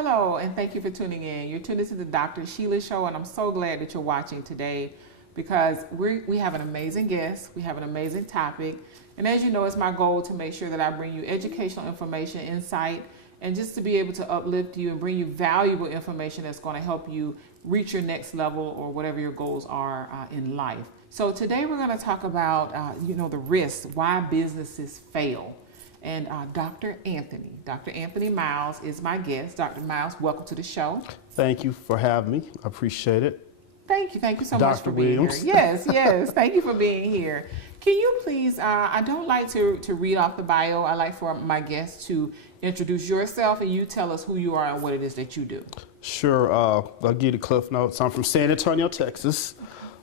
Hello, and thank you for tuning in. You're tuned into the Dr. Sheila Show, and I'm so glad that you're watching today because we have an amazing guest, we have an amazing topic, and as you know, it's my goal to make sure that I bring you educational information, insight, and just to be able to uplift you and bring you valuable information that's going to help you reach your next level or whatever your goals are in life. So today we're going to talk about, the risks, why businesses fail. And Dr. Anthony Miles is my guest. Dr. Miles, welcome to the show. Thank you for having me. I appreciate it. Thank you so much for being Williams. here. Yes, thank you for being here. Can you please, I don't like to read off the bio. I like for my guests to introduce yourself and you tell us who you are and what it is that you do. Sure, I'll give you the cliff notes. I'm from San Antonio, Texas,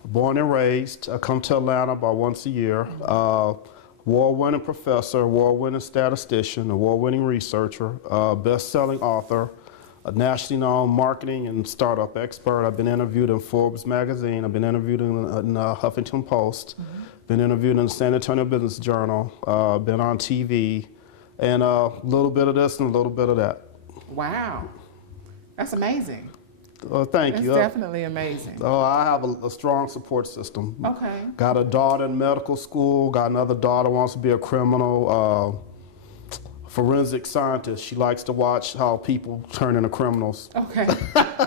born and raised. I come to Atlanta about once a year. Award-winning professor, award-winning statistician, award-winning researcher, best-selling author, a nationally known marketing and startup expert. I've been interviewed in Forbes magazine. I've been interviewed in Huffington Post. Been interviewed in the San Antonio Business Journal. Been on TV, and a little bit of this and a little bit of that. Wow, that's amazing. Thank you. That's definitely amazing. I have a strong support system. Okay. Got a daughter in medical school. Got another daughter wants to be a criminal. Forensic scientist. She likes to watch how people turn into criminals. Okay.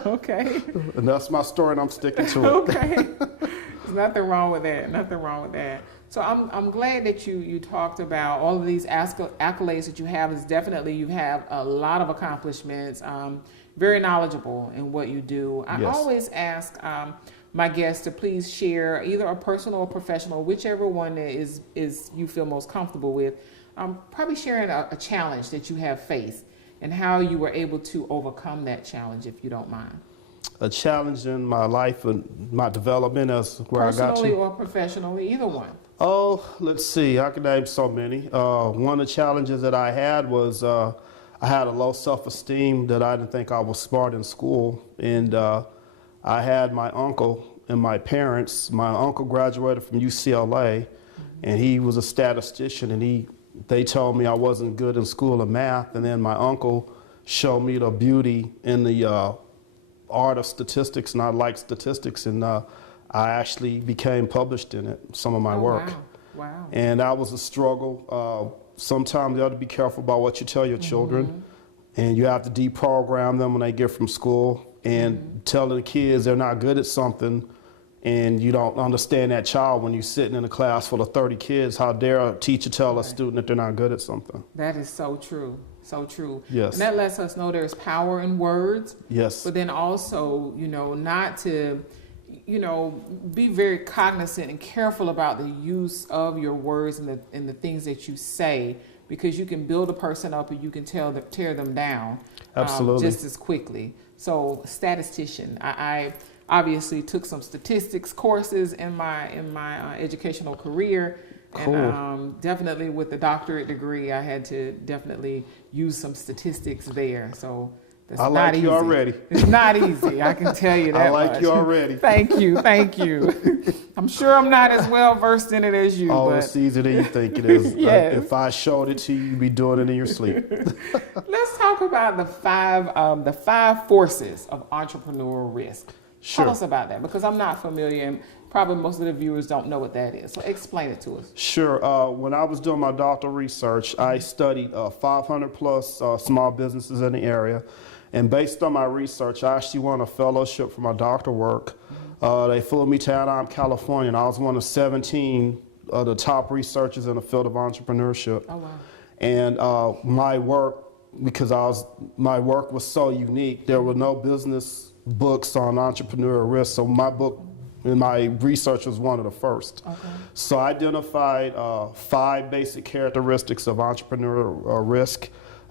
Okay. And that's my story, and I'm sticking to it. Okay. There's nothing wrong with that. Nothing wrong with that. So I'm glad that you talked about all of these accolades that you have. Is definitely you have a lot of accomplishments. Very knowledgeable in what you do. I always ask my guests to please share either a personal or professional, whichever one is you feel most comfortable with. Probably sharing a challenge that you have faced and how you were able to overcome that challenge, if you don't mind. A challenge in my life and my development as where I got to. Personally or professionally, either one. Oh, let's see. I can name so many. One of the challenges that I had was I had a low self-esteem that I didn't think I was smart in school. And I had my uncle and my parents. My uncle graduated from UCLA, and he was a statistician, and they told me I wasn't good in school and math. And then my uncle showed me the beauty in the art of statistics, and I like statistics, and I actually became published in it, some of my work. Wow. And that was a struggle. Sometimes you have to be careful about what you tell your children, and you have to deprogram them when they get from school, and telling the kids they're not good at something, and you don't understand that child when you're sitting in a class full of 30 kids. How dare a teacher tell a student that they're not good at something? That is so true. So true. Yes. And that lets us know there's power in words. Yes. But then also, not to, be very cognizant and careful about the use of your words and the things that you say, because you can build a person up or you can tear them down. Absolutely. Just as quickly. So, statistician, I obviously took some statistics courses in my educational career. Cool. And definitely with the doctorate degree, I had to definitely use some statistics there. So that's I not like easy. you already. It's not easy. I can tell you that I like much. you already. Thank you. I'm sure I'm not as well versed in it as you. Oh, but it's easier than you think it is. Yes. If I showed it to you, you'd be doing it in your sleep. Let's talk about the five forces of entrepreneurial risk. Sure. Tell us about that, because I'm not familiar, and probably most of the viewers don't know what that is. So explain it to us. Sure. When I was doing my doctoral research, I studied 500 plus small businesses in the area. And based on my research, I actually won a fellowship for my doctoral work. They flew me to Anaheim, California, and I was one of 17 of the top researchers in the field of entrepreneurship. Oh, wow. And my work, because my work was so unique, there were no business books on entrepreneurial risk. So my book and my research was one of the first. Okay. So I identified 5 basic characteristics of entrepreneurial risk.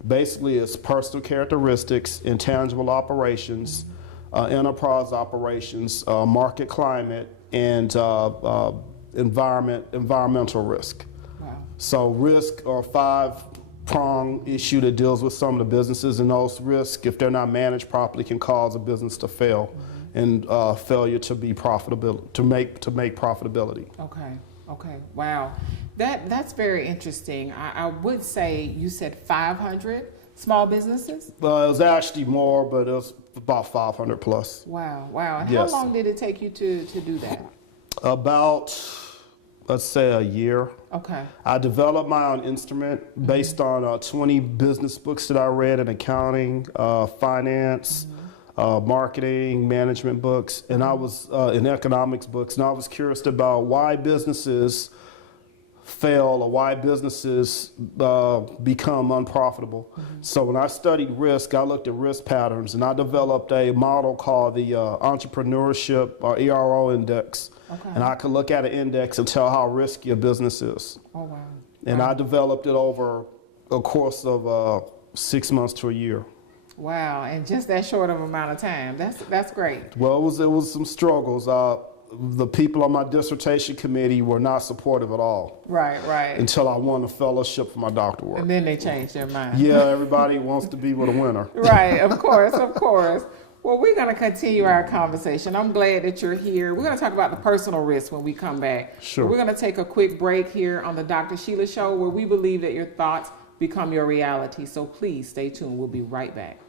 Basically, it's personal characteristics, intangible operations, enterprise operations, market climate, and environmental risk. Wow. So risk are 5-prong issue that deals with some of the businesses, and those risks, if they're not managed properly, can cause a business to fail and failure to be profitable, to make profitability. Okay. Wow. That's very interesting. I would say you said 500. Small businesses? It was actually more, but it was about 500 plus. Wow, wow. And Yes. how long did it take you to do that? About, let's say, a year. Okay. I developed my own instrument based on 20 business books that I read in accounting, finance, marketing, management books, and I was in economics books, and I was curious about why businesses fail or why businesses become unprofitable. So when I studied risk, I looked at risk patterns, and I developed a model called the Entrepreneurship or ERO Index. Okay. And I could look at an index and tell how risky a business is. Oh, wow. And I developed it over a course of 6 months to a year. Wow, and just that short of amount of time. That's great. Well, it was some struggles. The people on my dissertation committee were not supportive at all Right, right. until I won a fellowship for my doctoral work. And then they changed their mind. Yeah, everybody wants to be with a winner. Right, of course, of course. Well, we're going to continue our conversation. I'm glad that you're here. We're going to talk about the personal risk when we come back. Sure. But we're going to take a quick break here on the Dr. Sheila Show, where we believe that your thoughts become your reality. So please stay tuned. We'll be right back.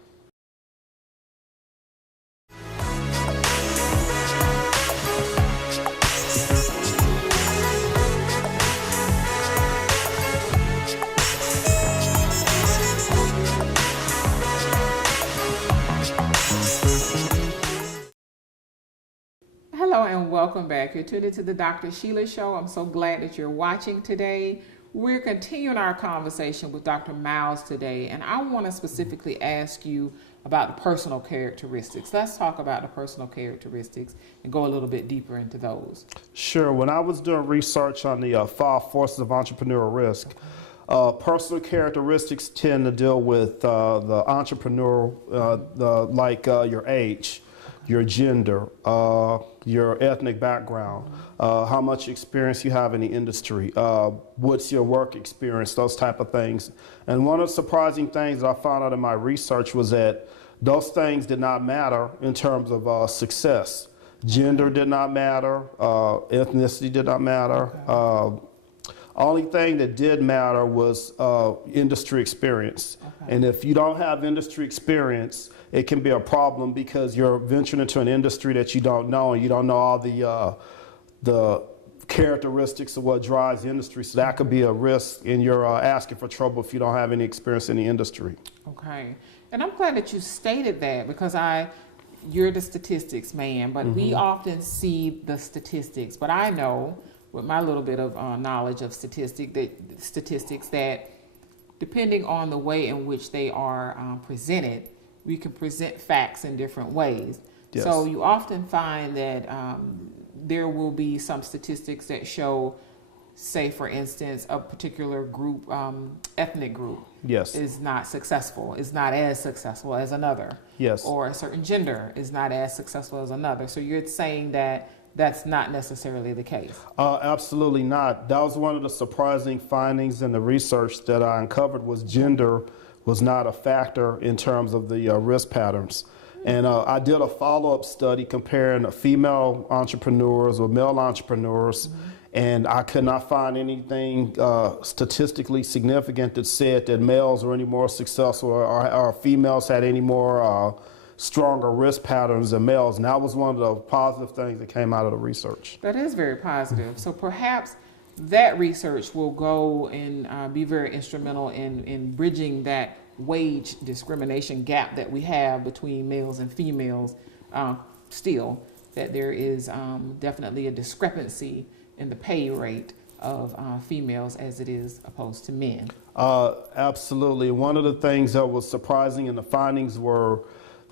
Hello and welcome back. You're tuned into the Dr. Sheila Show. I'm so glad that you're watching today. We're continuing our conversation with Dr. Miles today, and I want to specifically ask you about the personal characteristics. Let's talk about the personal characteristics and go a little bit deeper into those. Sure. When I was doing research on the 5 forces of entrepreneurial risk, personal characteristics tend to deal with the entrepreneur, like your age, your gender, your ethnic background, how much experience you have in the industry, what's your work experience, those type of things. And one of the surprising things that I found out in my research was that those things did not matter in terms of success. Gender did not matter, ethnicity did not matter. Only thing that did matter was industry experience. Okay. And if you don't have industry experience, it can be a problem because you're venturing into an industry that you don't know, and you don't know all the characteristics of what drives the industry. So that could be a risk, and you're asking for trouble if you don't have any experience in the industry. Okay. And I'm glad that you stated that, because you're the statistics man, but we often see the statistics. But I know, with my little bit of knowledge of statistics, that depending on the way in which they are presented, we can present facts in different ways. Yes. So you often find that there will be some statistics that show, say for instance, a particular group, ethnic group, Yes. is not successful, is not as successful as another. Yes. Or a certain gender is not as successful as another. So you're saying that that's not necessarily the case. Absolutely not. That was one of the surprising findings in the research that I uncovered, was gender was not a factor in terms of the risk patterns. And I did a follow-up study comparing female entrepreneurs with male entrepreneurs, and I could not find anything statistically significant that said that males were any more successful or females had any more stronger risk patterns than males. And that was one of the positive things that came out of the research. That is very positive. So perhaps that research will go and be very instrumental in bridging that wage discrimination gap that we have between males and females. Still, that there is definitely a discrepancy in the pay rate of females as it is opposed to men. Absolutely. One of the things that was surprising in the findings were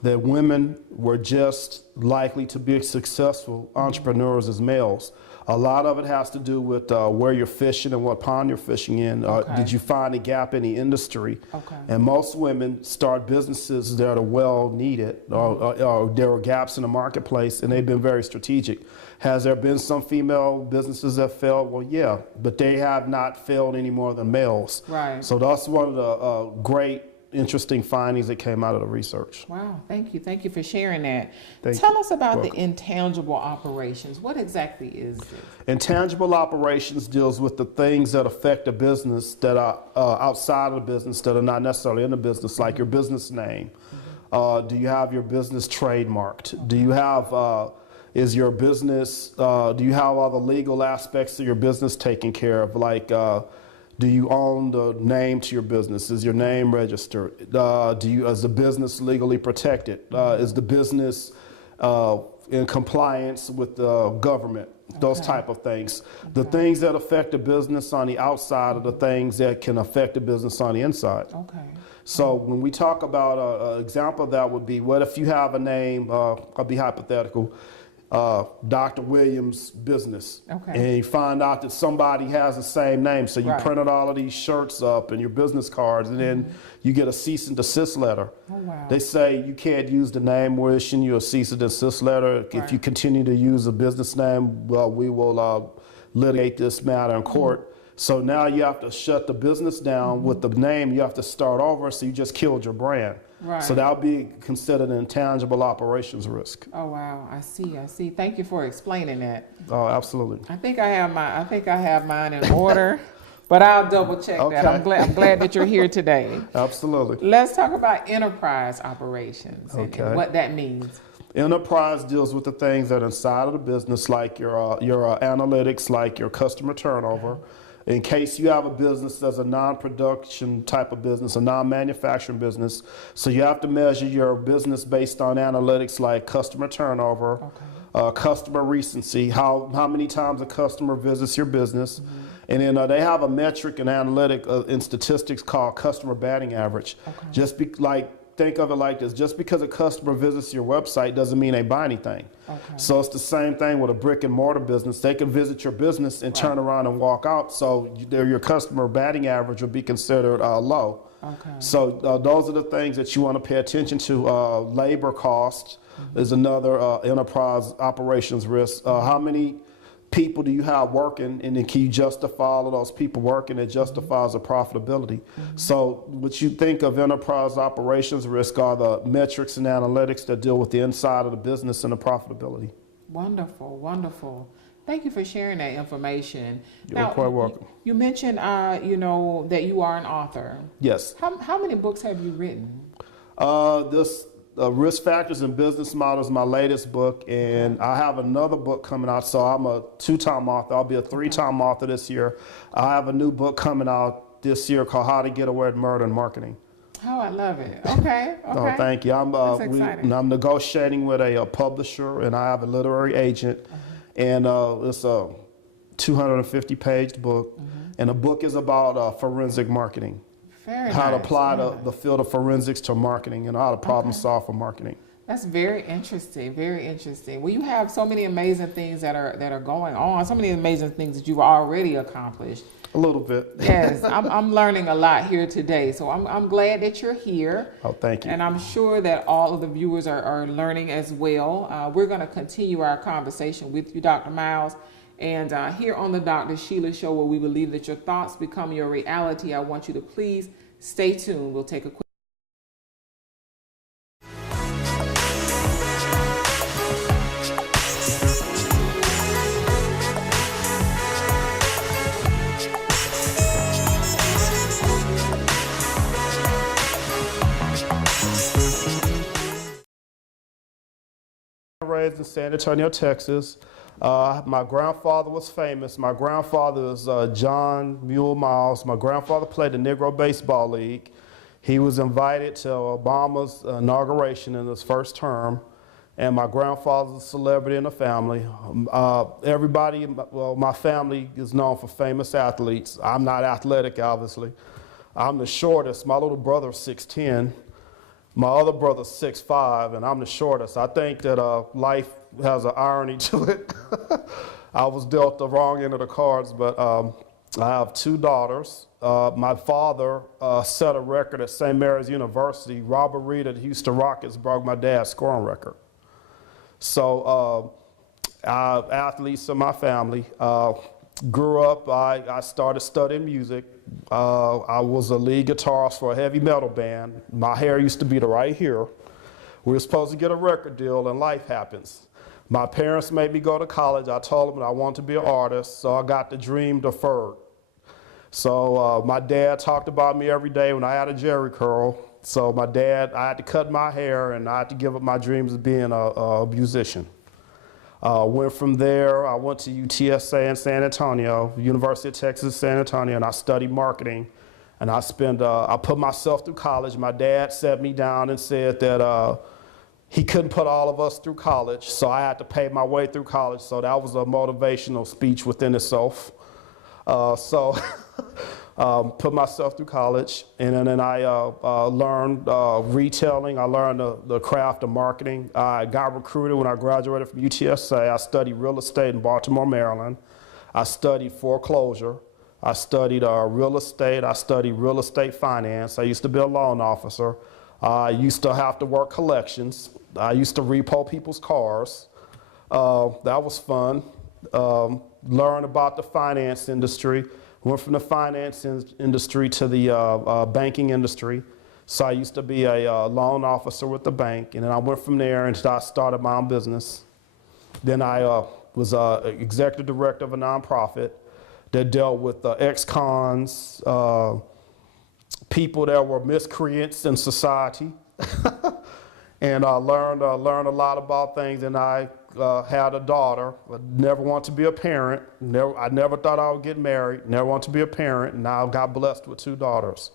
that women were just likely to be successful entrepreneurs as males. A lot of it has to do with where you're fishing and what pond you're fishing in. Did you find a gap in the industry? Okay. And most women start businesses that are well needed, or there are gaps in the marketplace, and they've been very strategic. Has there been some female businesses that failed? Well, yeah, but they have not failed any more than males. Right. So that's one of the great interesting findings that came out of the research. Wow, thank you. Thank you for sharing that. Thank Tell you. us about the Welcome. intangible operations. What exactly is this? Intangible operations deals with the things that affect a business that are outside of the business that are not necessarily in the business, like your business name. Do you have your business trademarked? Do you have, is your business, do you have all the legal aspects of your business taken care of? Like, do you own the name to your business? Is your name registered? Is the business legally protected? Is the business in compliance with the government? Those type of things. The things that affect the business on the outside are the things that can affect the business on the inside. Okay. So when we talk about an example of that would be, what if you have a name, I'll be hypothetical, Dr. Williams business, and you find out that somebody has the same name, so you printed all of these shirts up and your business cards, and then you get a cease and desist letter. Oh, wow. They say you can't use the name. We're issuing you a cease and desist letter. If you continue to use a business name, well, we will litigate this matter in court. So now you have to shut the business down with the name. You have to start over, so you just killed your brand. Right. So that would be considered an intangible operations risk. Oh, wow. I see. I see. Thank you for explaining that. Oh, absolutely. I think I have mine in order, but I'll double check that. I'm glad that you're here today. Absolutely. Let's talk about enterprise operations and what that means. Enterprise deals with the things that are inside of the business, like your analytics, like your customer turnover. In case you have a business that's a non-production type of business, a non-manufacturing business, so you have to measure your business based on analytics like customer turnover, customer recency, how many times a customer visits your business, and then they have a metric and analytic in statistics called customer batting average. Think of it like this: just because a customer visits your website doesn't mean they buy anything. So it's the same thing with a brick and mortar business. They can visit your business and turn around and walk out. So your customer batting average would be considered low. So those are the things that you want to pay attention to. Labor cost is another enterprise operations risk. How many people do you have working, and then can you justify all of those people working? It justifies the profitability. So what you think of enterprise operations risk are the metrics and analytics that deal with the inside of the business and the profitability. Wonderful, wonderful. Thank you for sharing that information. You're quite welcome. You mentioned, that you are an author. Yes. How many books have you written? Risk Factors and Business Models, my latest book, and I have another book coming out. So I'm a 2-time author. I'll be a 3-time author this year. I have a new book coming out this year called How to Get Away with Murder in Marketing. Oh, I love it. Okay. Oh, thank you. That's exciting. I'm negotiating with a publisher, and I have a literary agent, and it's a 250-page book, and the book is about forensic marketing. How to apply the field of forensics to marketing and how to problem solve for marketing. That's very interesting, very interesting. Well, you have so many amazing things that are going on, so many amazing things that you've already accomplished. A little bit. Yes, I'm learning a lot here today, so I'm glad that you're here. Oh, thank you. And I'm sure that all of the viewers are learning as well. We're going to continue our conversation with you, Dr. Miles. And here on the Dr. Sheila Show, where we believe that your thoughts become your reality, I want you to please stay tuned. We'll take a quick raised in San Antonio, Texas. My grandfather was famous. My grandfather was John Mule Miles. My grandfather played the Negro Baseball League. He was invited to Obama's inauguration in his first term, and my grandfather's a celebrity in the family. My family is known for famous athletes. I'm not athletic, obviously. I'm the shortest. My little brother's 6'10". My other brother's 6'5", and I'm the shortest. I think that life has an irony to it. I was dealt the wrong end of the cards, but I have 2 daughters. My father set a record at St. Mary's University. Robert Reed at the Houston Rockets broke my dad's scoring record. So athletes in my family. Grew up, I started studying music. I was a lead guitarist for a heavy metal band. My hair used to be to right here. We were supposed to get a record deal, and life happens. My parents made me go to college. I told them that I wanted to be an artist, so I got the dream deferred. So my dad talked about me every day when I had a jerry curl. So I had to cut my hair, and I had to give up my dreams of being a musician. Went from there, I went to UTSA in San Antonio, University of Texas, San Antonio, and I studied marketing. And I put myself through college. My dad sat me down and said that he couldn't put all of us through college, so I had to pay my way through college. So that was a motivational speech within itself. Put myself through college, and then I learned retailing. I learned the craft of marketing. I got recruited when I graduated from UTSA. I studied real estate in Baltimore, Maryland. I studied foreclosure. I studied real estate. I studied real estate finance. I used to be a loan officer. I used to have to work collections. I used to repo people's cars. That was fun. Learn about the finance industry. Went from the finance industry to the banking industry. So I used to be a loan officer with the bank, and then I went from there and I started my own business. Then I was executive director of a nonprofit that dealt with ex-cons, people that were miscreants in society. And I learned a lot about things, and I had a daughter. I never wanted to be a parent. I never thought I would get married. Never wanted to be a parent, and now I got blessed with 2 daughters.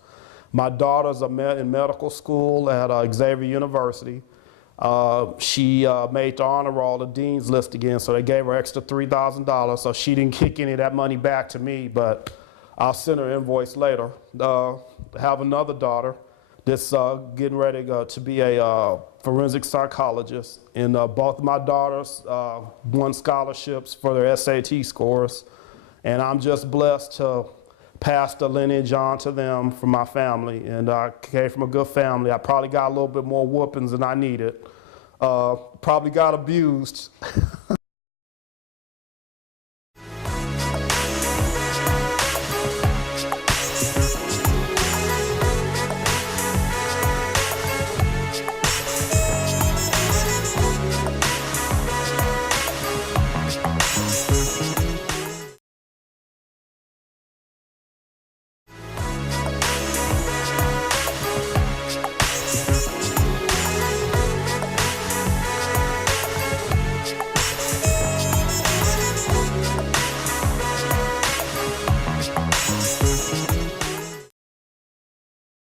My daughter's in medical school at Xavier University. She made the honor roll, the dean's list again, so they gave her extra $3,000, so she didn't kick any of that money back to me, but I'll send her an invoice later. Have another daughter that's getting ready to be a forensic psychologist, and both of my daughters won scholarships for their SAT scores, and I'm just blessed to pass the lineage on to them from my family, and I came from a good family. I probably got a little bit more whoopings than I needed. Probably got abused.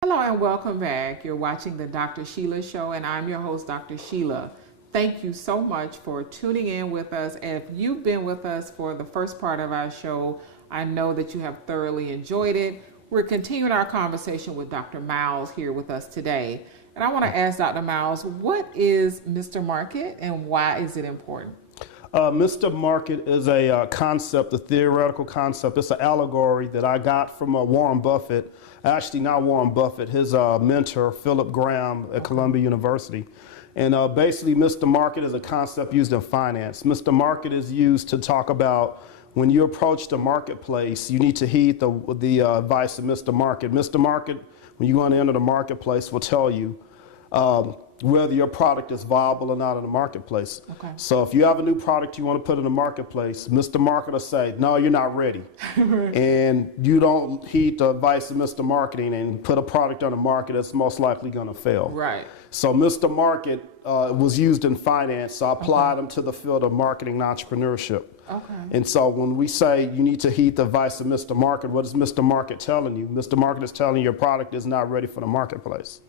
Hello and welcome back. You're watching the Dr. Sheila Show, and I'm your host, Dr. Sheila. Thank you so much for tuning in with us. And if you've been with us for the first part of our show, I know that you have thoroughly enjoyed it. We're continuing our conversation with Dr. Miles here with us today. And I want to ask Dr. Miles, what is Mr. Market and why is it important? Mr. Market is a concept, a theoretical concept. It's an allegory that I got from Warren Buffett. Actually, not Warren Buffett, his mentor, Philip Graham at Columbia University. And basically, Mr. Market is a concept used in finance. Mr. Market is used to talk about when you approach the marketplace, you need to heed the advice of Mr. Market. Mr. Market, when you want to enter the marketplace, will tell you whether your product is viable or not in the marketplace. Okay. So if you have a new product you want to put in the marketplace, Mr. Market will say, no, you're not ready. Right. And you don't heed the advice of Mr. Marketing and put a product on the market that's most likely going to fail. Right. So Mr. Market was used in finance, so I applied them to the field of marketing and entrepreneurship. Okay. And so when we say you need to heed the advice of Mr. Market, what is Mr. Market telling you? Mr. Market is telling you your product is not ready for the marketplace.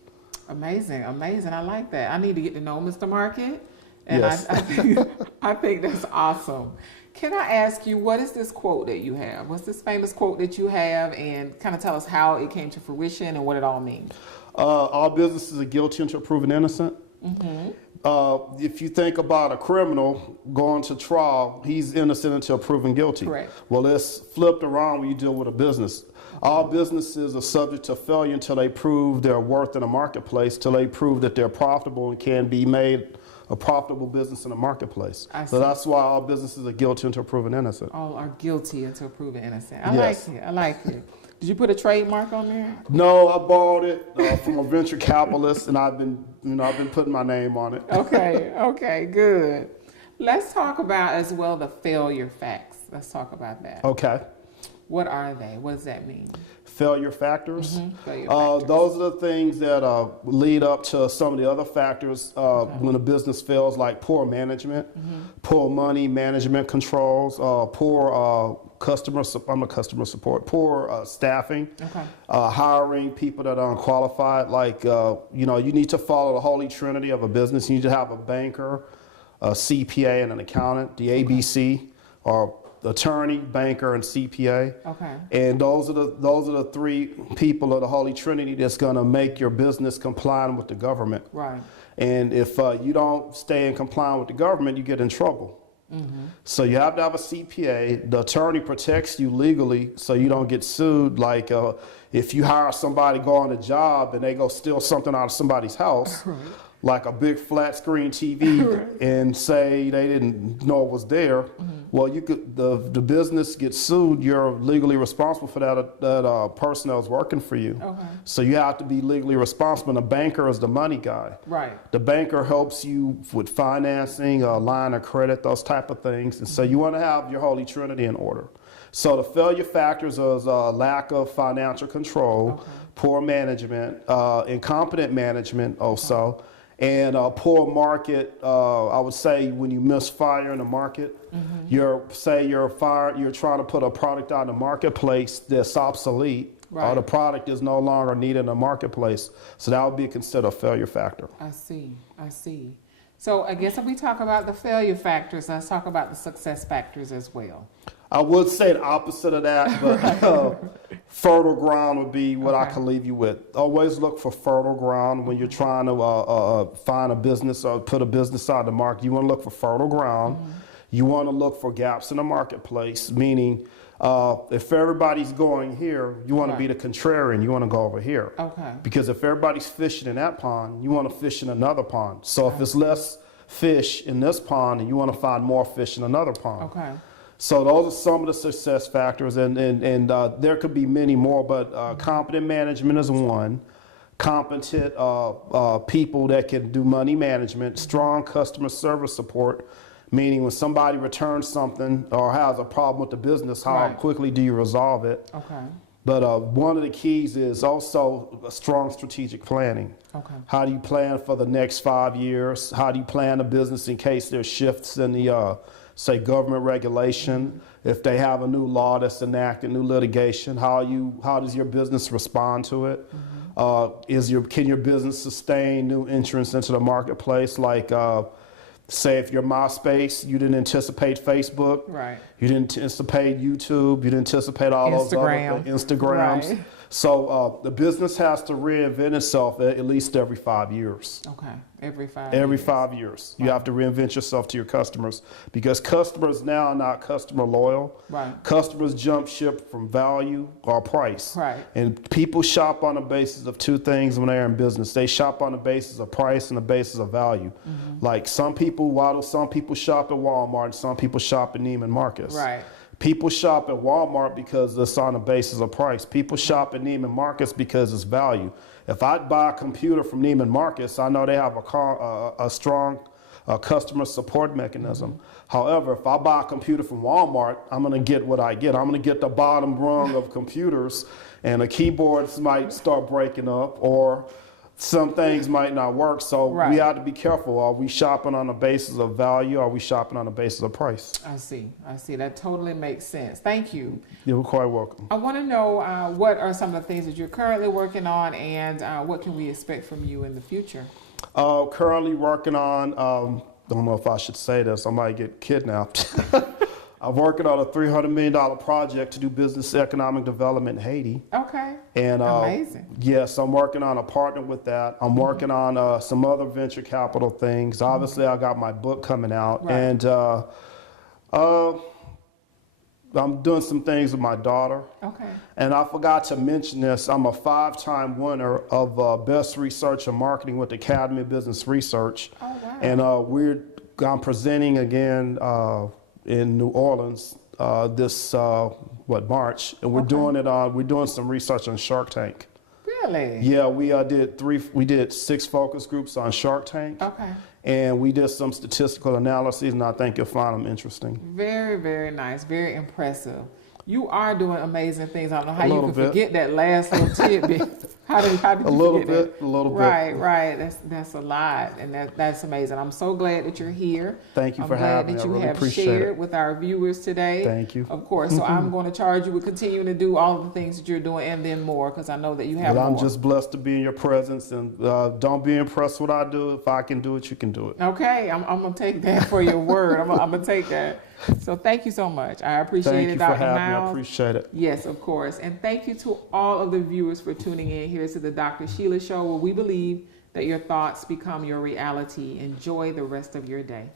Amazing, amazing. I like that. I need to get to know Mr. Market, and yes. I think that's awesome. Can I ask you, what is this quote that you have? What's this famous quote that you have, and kind of tell us how it came to fruition and what it all means? All businesses are guilty until proven innocent. Mm-hmm. If you think about a criminal going to trial, he's innocent until proven guilty. Correct. Well, it's flipped around when you deal with a business. All businesses are subject to failure until they prove their worth in the marketplace, till they prove that they're profitable and can be made a profitable business in the marketplace. So that's why all businesses are guilty until proven innocent. All are guilty until proven innocent. I like it. I like it. Did you put a trademark on there? No, I bought it from a venture capitalist, and I've been putting my name on it. Okay, good. Let's talk about as well the failure facts. Let's talk about that. Okay. What are they? What does that mean? Failure factors. Failure factors. Those are the things that lead up to some of the other factors when a business fails, like poor management, poor money management controls, poor customer support, poor staffing, hiring people that are unqualified. Like you need to follow the holy trinity of a business. You need to have a banker, a CPA, and an accountant. The ABC, or attorney, banker, and CPA. Okay. And those are the three people of the Holy Trinity that's going to make your business compliant with the government. Right. And if you don't stay in compliance with the government, you get in trouble. So you have to have a CPA. The attorney protects you legally so you don't get sued. Like if you hire somebody, go on a job, and they go steal something out of somebody's house, like a big flat screen TV, and say they didn't know it was there, well, you could the business gets sued. You're legally responsible for that person that was working for you. Okay. So you have to be legally responsible. And the banker is the money guy. Right. The banker helps you with financing, a line of credit, those type of things. And so you want to have your Holy Trinity in order. So the failure factors is lack of financial control, poor management, incompetent management also. And poor market, I would say when you misfire in the market, you're trying to put a product out in the marketplace that's obsolete, or the product is no longer needed in the marketplace. So that would be considered a failure factor. I see. So I guess if we talk about the failure factors, let's talk about the success factors as well. I would say the opposite of that, but fertile ground would be what I could leave you with. Always look for fertile ground when you're trying to find a business or put a business out of the market. You want to look for fertile ground. You want to look for gaps in the marketplace, meaning if everybody's going here, you want to be the contrarian. You want to go over here. Okay. Because if everybody's fishing in that pond, you want to fish in another pond. So if it's less fish in this pond, you want to find more fish in another pond. Okay. So those are some of the success factors, and there could be many more, but competent management is one. Competent people that can do money management, strong customer service support, meaning when somebody returns something or has a problem with the business, how quickly do you resolve it? Okay. But one of the keys is also a strong strategic planning. Okay. How do you plan for the next 5 years? How do you plan a business in case there's shifts in the say government regulation, if they have a new law that's enacted, new litigation, how does your business respond to it? Can your business sustain new entrants into the marketplace? Like, say if you're MySpace, you didn't anticipate Facebook, you didn't anticipate YouTube, you didn't anticipate all those other Instagrams. Right. So the business has to reinvent itself at least every 5 years. Okay, every 5 years. Every 5 years. You have to reinvent yourself to your customers, because customers now are not customer loyal. Right. Customers jump ship from value or price. Right. And people shop on the basis of two things when they're in business. They shop on the basis of price and the basis of value. Like why do some people shop at Walmart and some people shop at Neiman Marcus? Right. People shop at Walmart because it's on the basis of price. People shop at Neiman Marcus because it's value. If I buy a computer from Neiman Marcus, I know they have a strong customer support mechanism. However, if I buy a computer from Walmart, I'm going to get what I get. I'm going to get the bottom rung of computers, and the keyboards might start breaking up, or some things might not work. So we have to be careful. Are we shopping on the basis of value? Or are we shopping on the basis of price? I see. That totally makes sense. Thank you. You're quite welcome. I want to know what are some of the things that you're currently working on, and what can we expect from you in the future? Currently working on, don't know if I should say this, I might get kidnapped. I'm working on a $300 million project to do business economic development in Haiti. Okay. And amazing. Yes, I'm working on a partner with that. I'm working on some other venture capital things. Obviously, I got my book coming out, and I'm doing some things with my daughter. Okay. And I forgot to mention this. I'm a 5-time winner of Best Research and Marketing with the Academy of Business Research. Oh, wow. And I'm presenting again in New Orleans this March, and we're Okay. doing it on. We're doing some research on Shark Tank. Really? Yeah, we did 6 focus groups on Shark Tank, Okay. and we did some statistical analyses, and I think you'll find them interesting. Very, very nice. Very impressive. You are doing amazing things. I don't know how A you little could bit. forget that last little tidbit. How did you A little forget bit, that? a little bit. Right. That's a lot, and that's amazing. I'm so glad that you're here. Thank you I'm for glad having me. that I you really have appreciate shared it. with our viewers today. Thank you. Of course. So I'm going to charge you with continuing to do all of the things that you're doing and then more, because I know that you have But I'm more. just blessed to be in your presence, and don't be impressed what I do. If I can do it, you can do it. Okay, I'm gonna take that for your word. I'm gonna take that. So thank you so much. I appreciate Thank it, you for Dr. having me. I Miles. appreciate it. Yes, of course. And thank you to all of the viewers for tuning in here to the Dr. Sheila Show, where we believe that your thoughts become your reality. Enjoy the rest of your day.